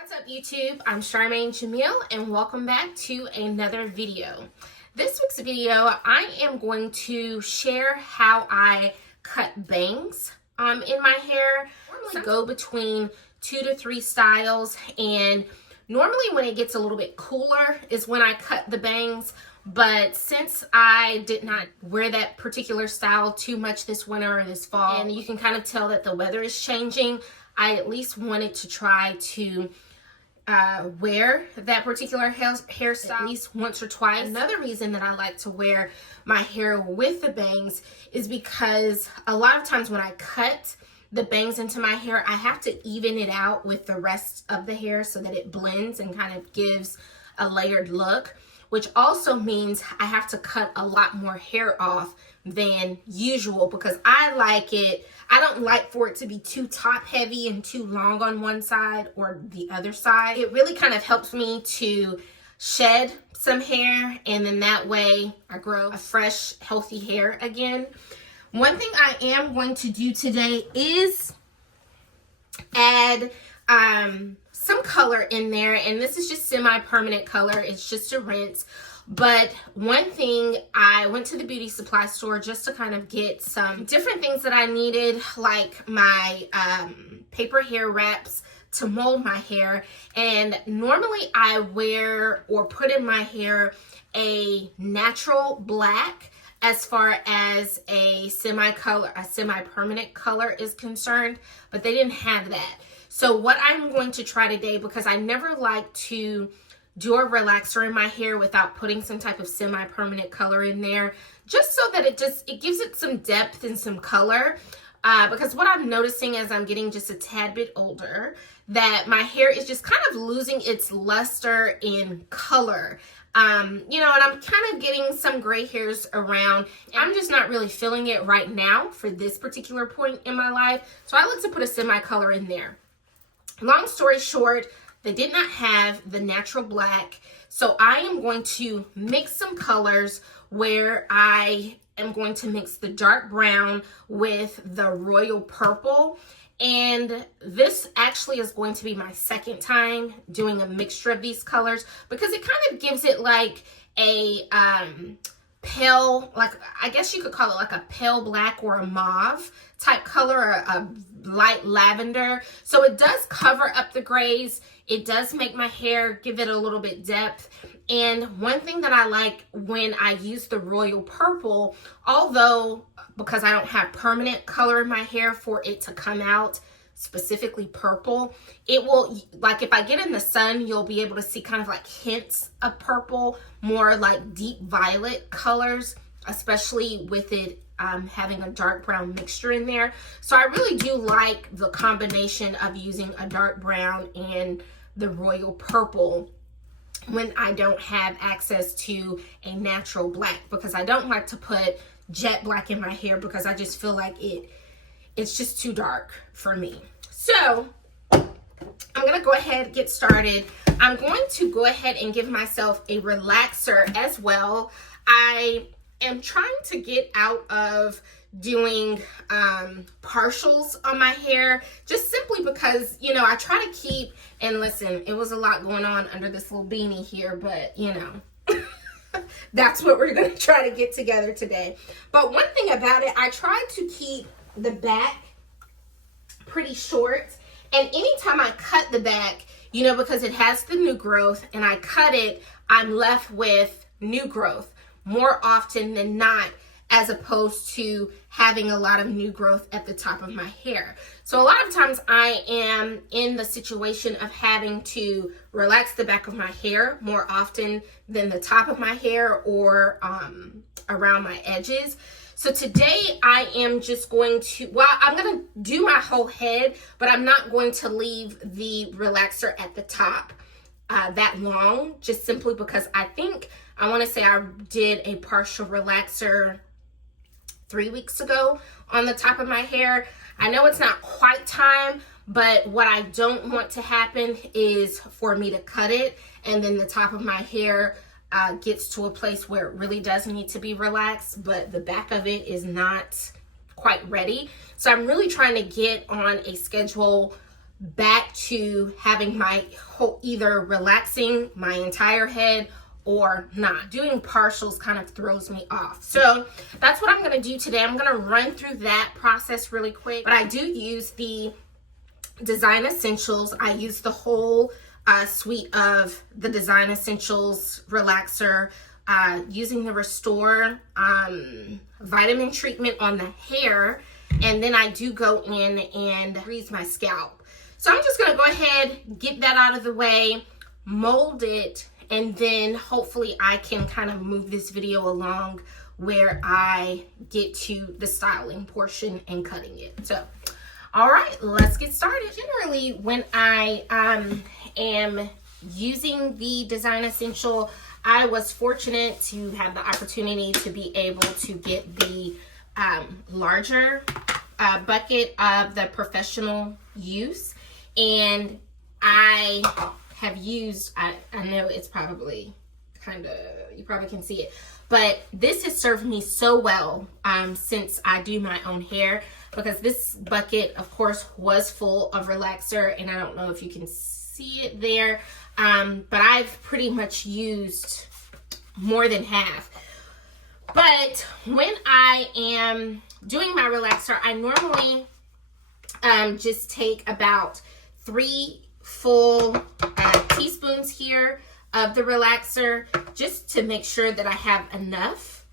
What's up YouTube? I'm Charmaine Jamil and welcome back to another video. This week's video, I am going to share how I cut bangs in my hair. I normally go between 2 to 3 styles, and normally when it gets a little bit cooler is when I cut the bangs. But since I did not wear that particular style too much this winter or this fall, and you can kind of tell that the weather is changing, I at least wanted to try to wear that particular hairstyle at least once or twice. Another reason that I like to wear my hair with the bangs is because a lot of times when I cut the bangs into my hair, I have to even it out with the rest of the hair so that it blends and kind of gives a layered look, which also means I have to cut a lot more hair off than usual because I don't like for it to be too top heavy and too long on one side or the other side. It really kind of helps me to shed some hair, and then that way I grow a fresh, healthy hair again. One thing I am going to do today is add some color in there, and this is just semi-permanent color. It's just a rinse. But one thing, I went to the beauty supply store just to kind of get some different things that I needed, like my paper hair wraps to mold my hair. And normally I wear or put in my hair a natural black as far as a semi-permanent color is concerned, but they didn't have that. So what I'm going to try today, because I never like to do a relaxer in my hair without putting some type of semi-permanent color in there, just so that it gives it some depth and some color. Because what I'm noticing as I'm getting just a tad bit older, that my hair is just kind of losing its luster in color. And I'm kind of getting some gray hairs around. I'm just not really feeling it right now for this particular point in my life. So I like to put a semi-color in there. Long story short, they did not have the natural black, so I am going to mix some colors where I am going to mix the dark brown with the royal purple. And this actually is going to be my second time doing a mixture of these colors, because it kind of gives it like a pale, like I guess you could call it like a pale black or a mauve type color, or a light lavender. So it does cover up the grays. It does make my hair give it a little bit depth. And one thing that I like when I use the royal purple, although because I don't have permanent color in my hair for it to come out specifically purple, it will, like if I get in the sun, you'll be able to see kind of like hints of purple, more like deep violet colors, especially with it having a dark brown mixture in there. So I really do like the combination of using a dark brown and the royal purple when I don't have access to a natural black, because I don't like to put jet black in my hair because I just feel like it's just too dark for me. So I'm gonna go ahead and get started. I'm going to go ahead and give myself a relaxer as well. I am trying to get out of doing partials on my hair, just simply because, I try to keep, and listen, it was a lot going on under this little beanie here, but that's what we're going to try to get together today. But one thing about it, I try to keep the back pretty short, and anytime I cut the back, because it has the new growth and I cut it, I'm left with new growth more often than not, as opposed to having a lot of new growth at the top of my hair. So a lot of times I am in the situation of having to relax the back of my hair more often than the top of my hair or around my edges. So today I am just going to, I'm going to do my whole head, but I'm not going to leave the relaxer at the top that long, just simply because I want to say I did a partial relaxer 3 weeks ago on the top of my hair. I know it's not quite time, but what I don't want to happen is for me to cut it and then the top of my hair gets to a place where it really does need to be relaxed, but the back of it is not quite ready. So I'm really trying to get on a schedule back to having my whole, either relaxing my entire head or not. Doing partials kind of throws me off. So that's what I'm gonna do today. I'm gonna run through that process really quick, but I do use the Design Essentials. I use the whole suite of the Design Essentials relaxer, using the Restore vitamin treatment on the hair, and then I do go in and grease my scalp. So I'm just gonna go ahead, get that out of the way, mold it, and then hopefully I can kind of move this video along where I get to the styling portion and cutting it. So, all right, let's get started. Generally, when I am using the Design Essential, I was fortunate to have the opportunity to be able to get the larger bucket of the professional use, and I have used, I know it's probably kind of, you probably can see it, but this has served me so well since I do my own hair, because this bucket, of course, was full of relaxer, and I don't know if you can see it there, but I've pretty much used more than half. But when I am doing my relaxer, I normally just take about 3 full teaspoons here of the relaxer, just to make sure that I have enough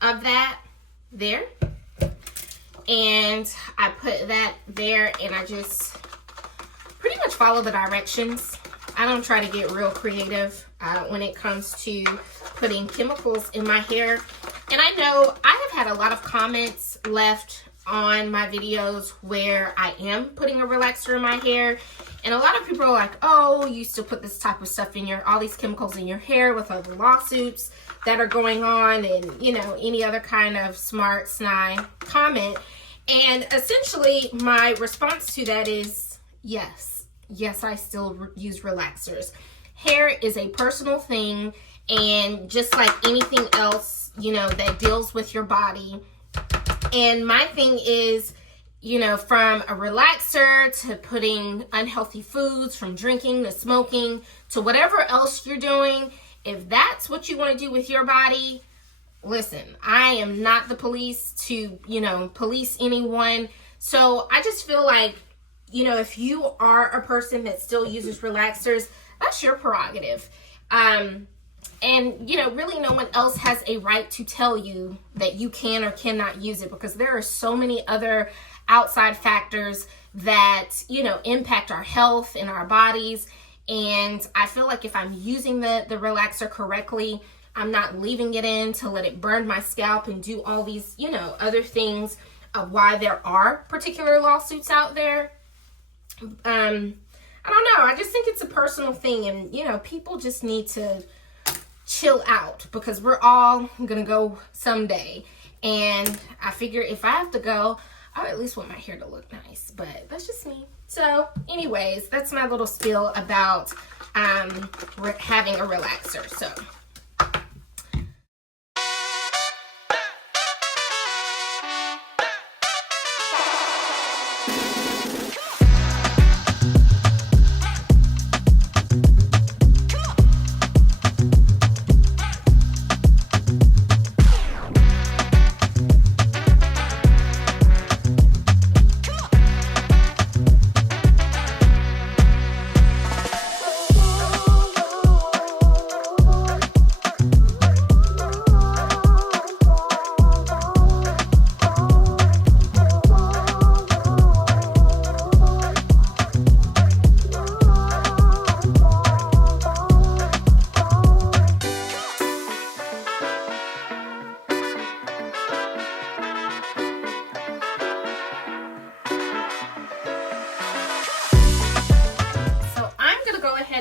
of that there. And I put that there, and I just pretty much follow the directions. I don't try to get real creative when it comes to putting chemicals in my hair. And I know I have had a lot of comments left on my videos where I am putting a relaxer in my hair, and a lot of people are like, oh, you still put this type of stuff in all these chemicals in your hair with all the lawsuits that are going on, and you know, any other kind of smart snide comment. And essentially my response to that is yes, I still use relaxers. Hair is a personal thing, and just like anything else, you know, that deals with your body. And my thing is, you know, from a relaxer to putting unhealthy foods, from drinking to smoking to whatever else you're doing, if that's what you want to do with your body, listen, I am not the police to, you know, police anyone. So I just feel like, you know, if you are a person that still uses relaxers, that's your prerogative. And, you know, really no one else has a right to tell you that you can or cannot use it, because there are so many other outside factors that, you know, impact our health and our bodies. And I feel like if I'm using the relaxer correctly, I'm not leaving it in to let it burn my scalp and do all these, you know, other things of why there are particular lawsuits out there. I don't know. I just think it's a personal thing, and, you know, people just need to chill out, because we're all gonna go someday. And I figure if I have to go, I at least want my hair to look nice, but that's just me. So anyways, that's my little spiel about having a relaxer. So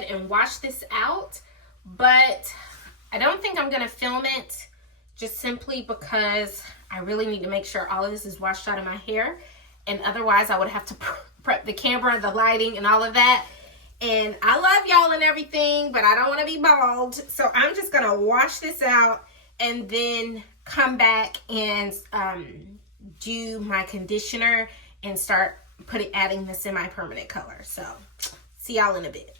and wash this out, but I don't think I'm gonna film it, just simply because I really need to make sure all of this is washed out of my hair, and otherwise I would have to prep the camera, the lighting, and all of that. And I love y'all and everything, but I don't want to be bald, so I'm just gonna wash this out and then come back and do my conditioner and start adding the semi-permanent color. So see y'all in a bit.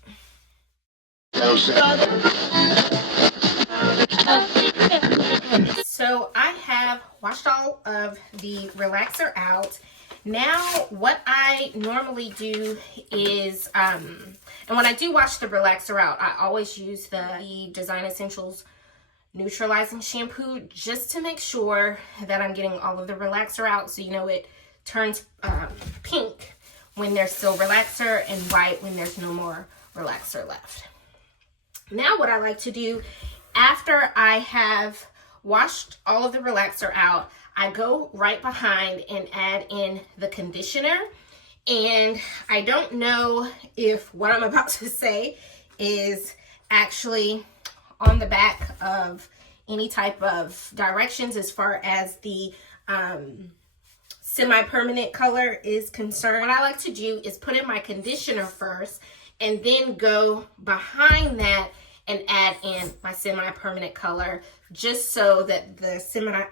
So I have washed all of the relaxer out. Now what I normally do is, and when I do wash the relaxer out, I always use the Design Essentials neutralizing shampoo just to make sure that I'm getting all of the relaxer out. So you know it turns pink when there's still relaxer and white when there's no more relaxer left. Now what I like to do after I have washed all of the relaxer out, I go right behind and add in the conditioner. And I don't know if what I'm about to say is actually on the back of any type of directions as far as the semi-permanent color is concerned. What I like to do is put in my conditioner first and then go behind that and add in my semi-permanent color, just so that the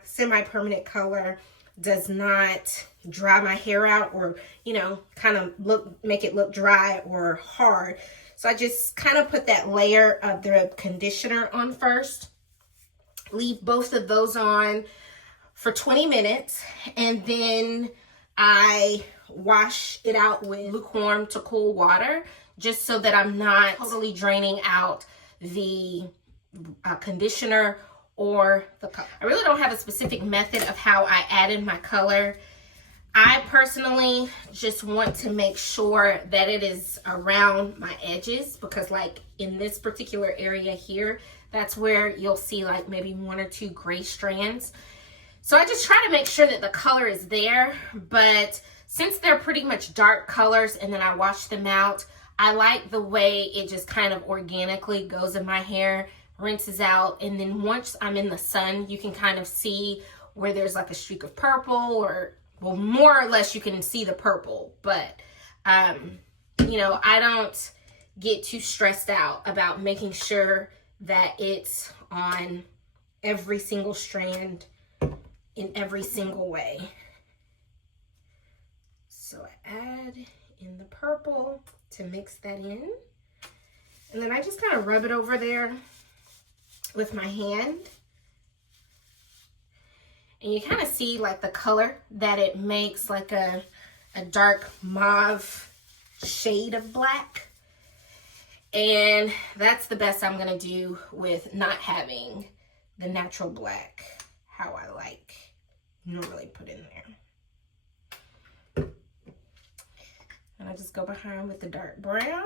semi-permanent color does not dry my hair out or, you know, kind of make it look dry or hard. So I just kind of put that layer of the conditioner on first, leave both of those on for 20 minutes, and then I wash it out with lukewarm to cool water, just so that I'm not totally draining out the conditioner or the color. I really don't have a specific method of how I added my color. I personally just want to make sure that it is around my edges, because like in this particular area here, that's where you'll see like maybe 1 or 2 gray strands. So I just try to make sure that the color is there, but since they're pretty much dark colors and then I wash them out, I like the way it just kind of organically goes in my hair, rinses out, and then once I'm in the sun, you can kind of see where there's like a streak of purple, or, well, more or less you can see the purple, but, you know, I don't get too stressed out about making sure that it's on every single strand in every single way. So I add in the purple to mix that in, and then I just kind of rub it over there with my hand, and you kind of see like the color that it makes, like a dark mauve shade of black. And that's the best I'm gonna do with not having the natural black how I like normally put in there. And I just go behind with the dark brown.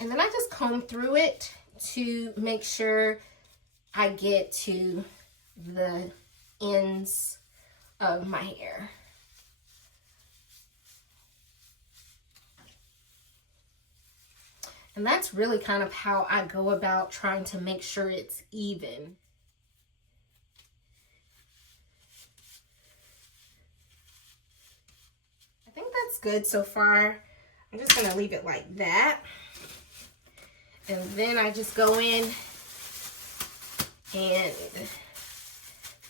And then I just comb through it to make sure I get to the ends of my hair. And that's really kind of how I go about trying to make sure it's even. I think that's good so far. I'm just gonna leave it like that. And then I just go in, and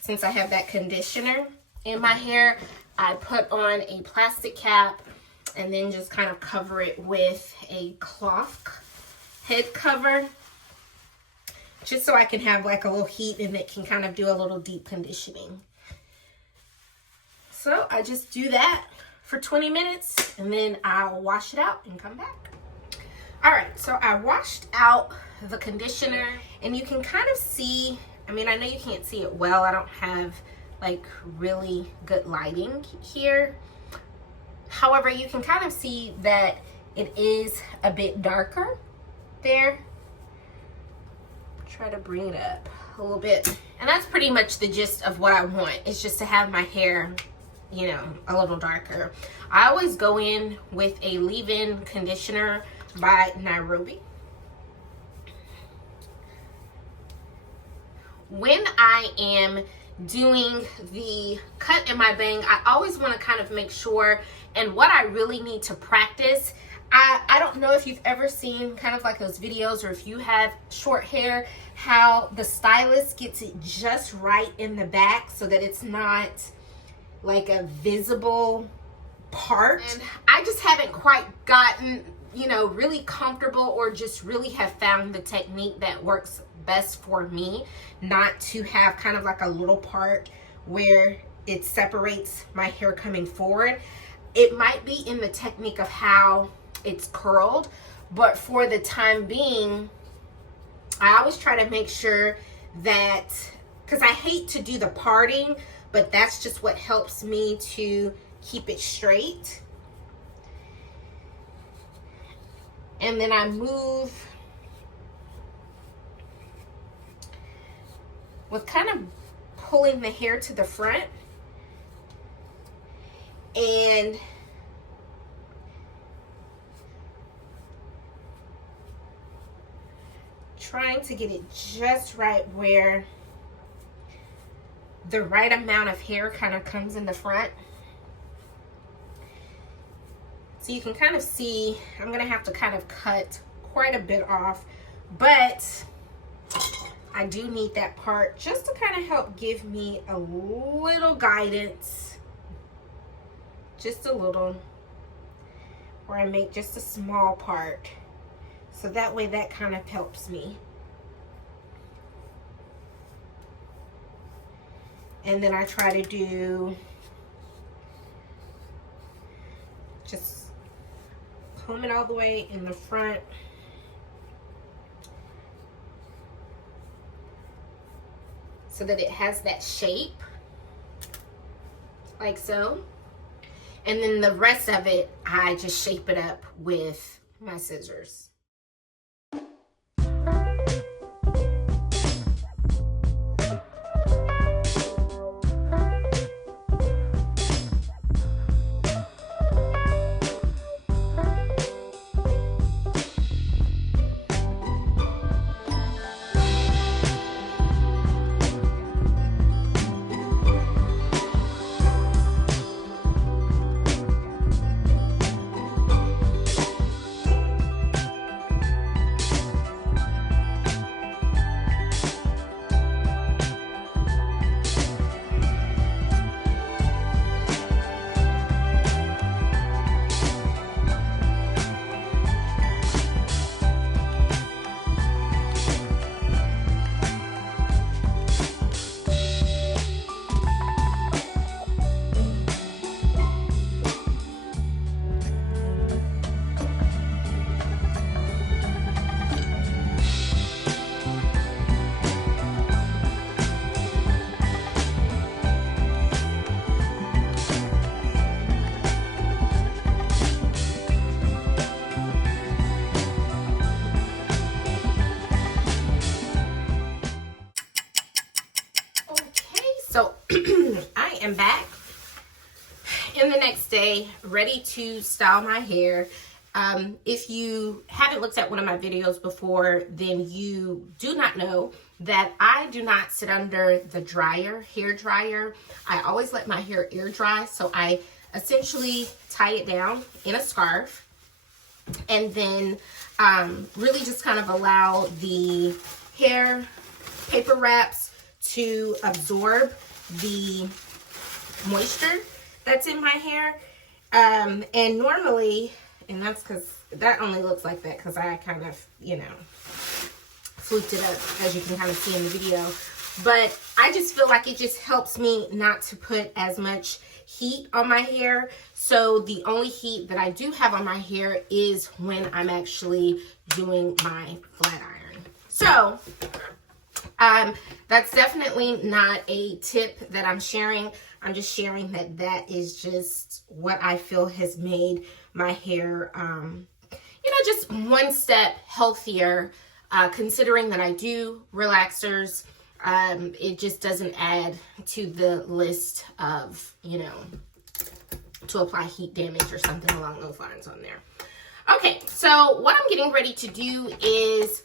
since I have that conditioner in my hair, I put on a plastic cap and then just kind of cover it with a cloth head cover, just so I can have like a little heat and it can kind of do a little deep conditioning. So I just do that for 20 minutes and then I'll wash it out and come back. All right, so I washed out the conditioner, and you can kind of see, I mean, I know you can't see it well. I don't have like really good lighting here. However, you can kind of see that it is a bit darker there. Try to bring it up a little bit. And that's pretty much the gist of what I want. It's just to have my hair, you know, a little darker. I always go in with a leave-in conditioner by Nairobi. When I am doing the cut in my bang, I always want to kind of make sure, and what I really need to practice, I don't know if you've ever seen kind of like those videos, or if you have short hair, how the stylist gets it just right in the back so that it's not like a visible part. And I just haven't quite gotten, you know, really comfortable, or just really have found the technique that works best for me, not to have kind of like a little part where it separates my hair coming forward. It might be in the technique of how it's curled, but for the time being, I always try to make sure that, because I hate to do the parting, but that's just what helps me to keep it straight. And then I move with kind of pulling the hair to the front and trying to get it just right where the right amount of hair kind of comes in the front. So you can kind of see, I'm gonna have to kind of cut quite a bit off, but I do need that part just to kind of help give me a little guidance, just a little, where I make just a small part. So that way that kind of helps me. And then I try to do just comb it all the way in the front. So that it has that shape, like so. And then the rest of it, I just shape it up with my scissors. So I am back in the next day, ready to style my hair. If you haven't looked at one of my videos before, then you do not know that I do not sit under the hair dryer. I always let my hair air dry. So I essentially tie it down in a scarf and then really just kind of allow the hair paper wraps to absorb the moisture that's in my hair. And normally, and that's because that only looks like that because I kind of, you know, flooped it up, as you can kind of see in the video. But I just feel like it just helps me not to put as much heat on my hair. So the only heat that I do have on my hair is when I'm actually doing my flat iron. So that's definitely not a tip that I'm sharing. I'm just sharing that that is just what I feel has made my hair, you know, just one step healthier, considering that I do relaxers. It just doesn't add to the list of, you know, to apply heat damage or something along those lines on there. Okay, so what I'm getting ready to do is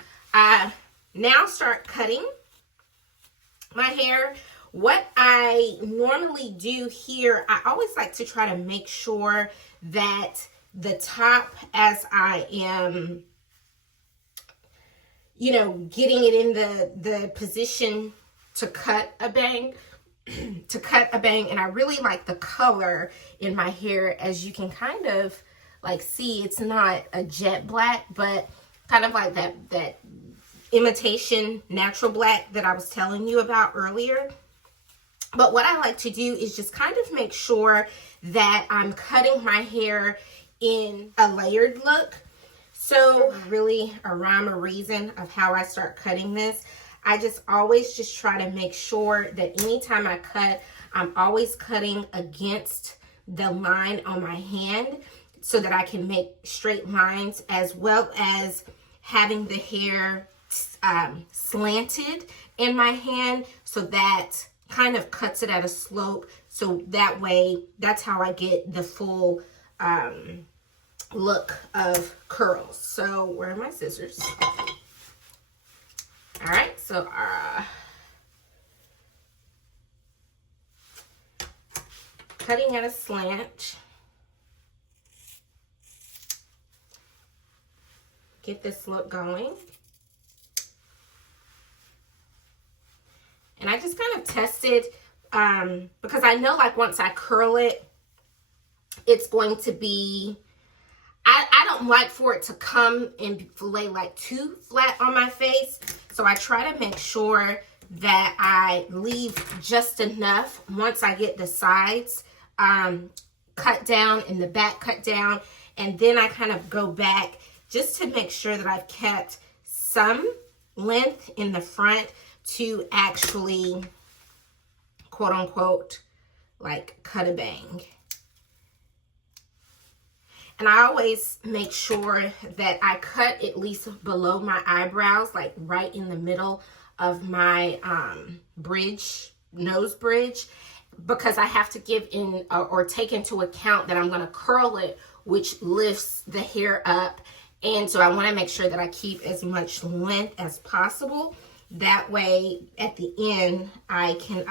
now start cutting my hair. What I normally do here, I always like to try to make sure that the top as I am, you know, getting it in the position to cut a bang. And I really like the color in my hair. As you can kind of like see, it's not a jet black, but kind of like that imitation natural black that I was telling you about earlier. But what I like to do is just kind of make sure that I'm cutting my hair in a layered look. So really a rhyme or reason of how I start cutting this. I just always just try to make sure that anytime I cut, I'm always cutting against the line on my hand so that I can make straight lines, as well as having the hair slanted in my hand, so that kind of cuts it at a slope. So that way, that's how I get the full look of curls. So where are my scissors? All right, so cutting at a slant. Get this look going. And I just kind of tested because I know, like, once I curl it, it's going to be, I don't like for it to come and lay like too flat on my face. So I try to make sure that I leave just enough once I get the sides cut down and the back cut down. And then I kind of go back just to make sure that I've kept some length in the front to actually, quote unquote, like cut a bang. And I always make sure that I cut at least below my eyebrows, like right in the middle of my nose bridge, because I have to give in or take into account that I'm going to curl it, which lifts the hair up. And so I want to make sure that I keep as much length as possible. That way, at the end, I can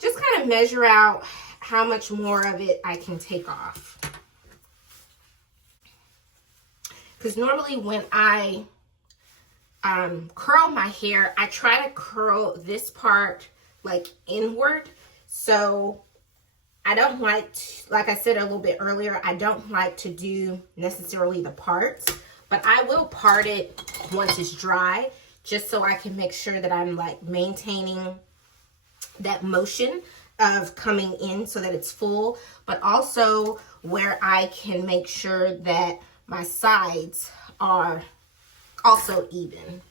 just kind of measure out how much more of it I can take off. Because normally when I curl my hair, I try to curl this part like inward. So I don't like I said a little bit earlier, I don't like to do necessarily the parts, but I will part it once it's dry, just so I can make sure that I'm like maintaining that motion of coming in so that it's full, but also where I can make sure that my sides are also even.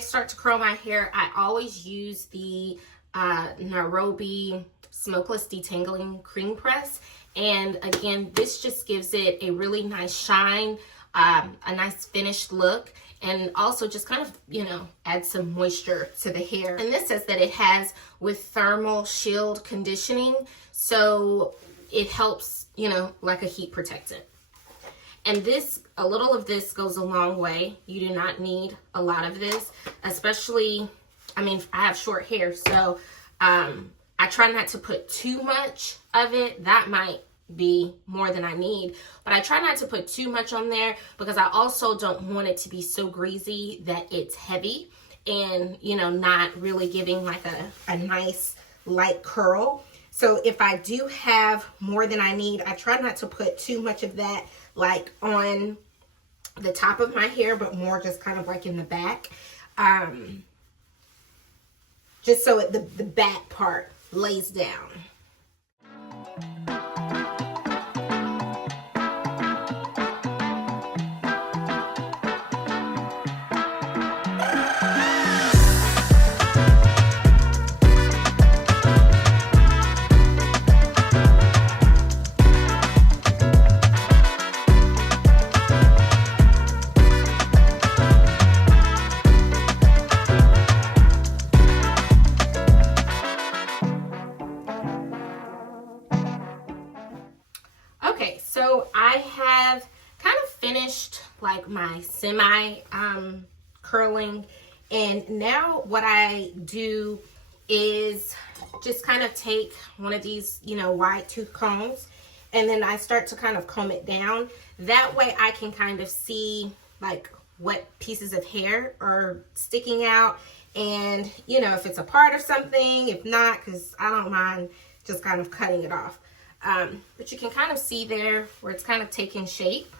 Start to curl my hair, I always use the Nairobi Smokeless Detangling Cream Press. And again, this just gives it a really nice shine, a nice finished look, and also just kind of, you know, add some moisture to the hair. And this says that it has with thermal shield conditioning, so it helps, you know, like a heat protectant. And this, a little of this goes a long way. You do not need a lot of this, especially, I mean, I have short hair, so I try not to put too much of it. That might be more than I need, but I try not to put too much on there because I also don't want it to be so greasy that it's heavy and, you know, not really giving like a nice light curl. So if I do have more than I need, I try not to put too much of that like on the top of my hair, but more just kind of like in the back. just so the back part lays down. Okay, so I have kind of finished like my semi curling, and now what I do is just kind of take one of these, you know, wide tooth combs, and then I start to kind of comb it down. That way I can kind of see like what pieces of hair are sticking out, and you know, if it's a part of something, if not, because I don't mind just kind of cutting it off. But you can kind of see there where it's kind of taking shape.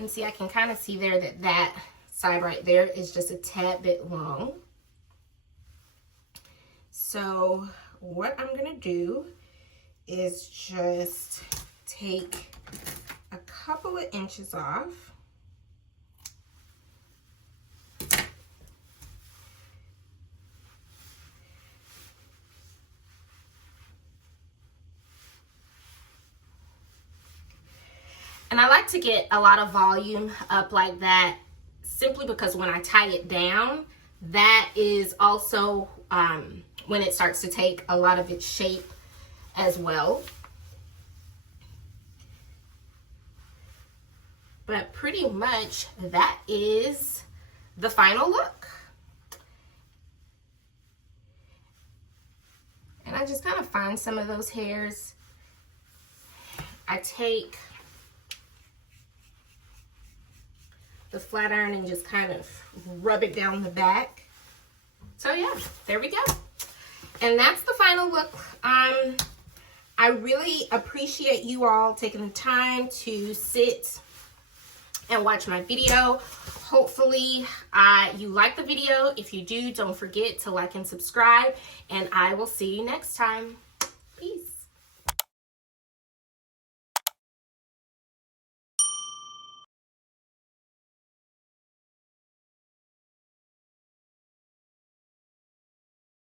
And see, I can kind of see there that that side right there is just a tad bit long. So what I'm gonna do is just take a couple of inches off. And I like to get a lot of volume up like that simply because when I tie it down, that is also when it starts to take a lot of its shape as well. But pretty much that is the final look. And I just kind of find some of those hairs. I take the flat iron and just kind of rub it down the back. So yeah, there we go. And that's the final look. I really appreciate you all taking the time to sit and watch my video. Hopefully you like the video. If you do, don't forget to like and subscribe, and I will see you next time. Peace.